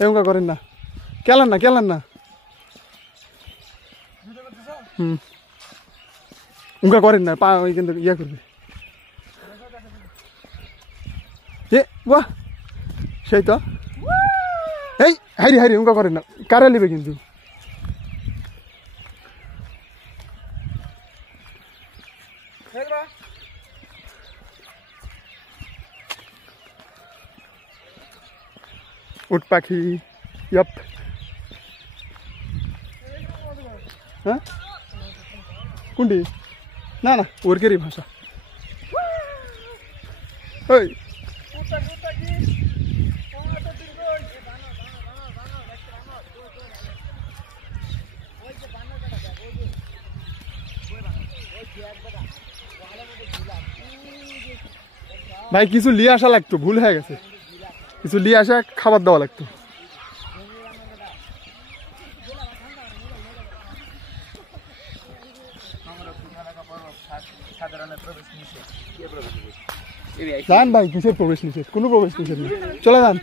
এমন করেন না, কেলেন না উঙ্কা করেন না, পা ওই কিন্তু ইয়া করবে। এ বাহ, সেই তো এই হাইরি উঙ্কা করেন না, কারা নিবে কিন্তু। উট পাখি, ইয়াপ। হ্যাঁ কোনটি? না ওরকেরই ভাষা। ওই ভাই কিছু নিয়ে আসা লাগতো, ভুল হয়ে গেছে, কিছু নিয়ে আসা খাবার দেওয়া লাগতো। যান ভাই, কিসের প্রবেশ নিষেধ? কোনো প্রবেশ নিষেধ নেই, চলে যান।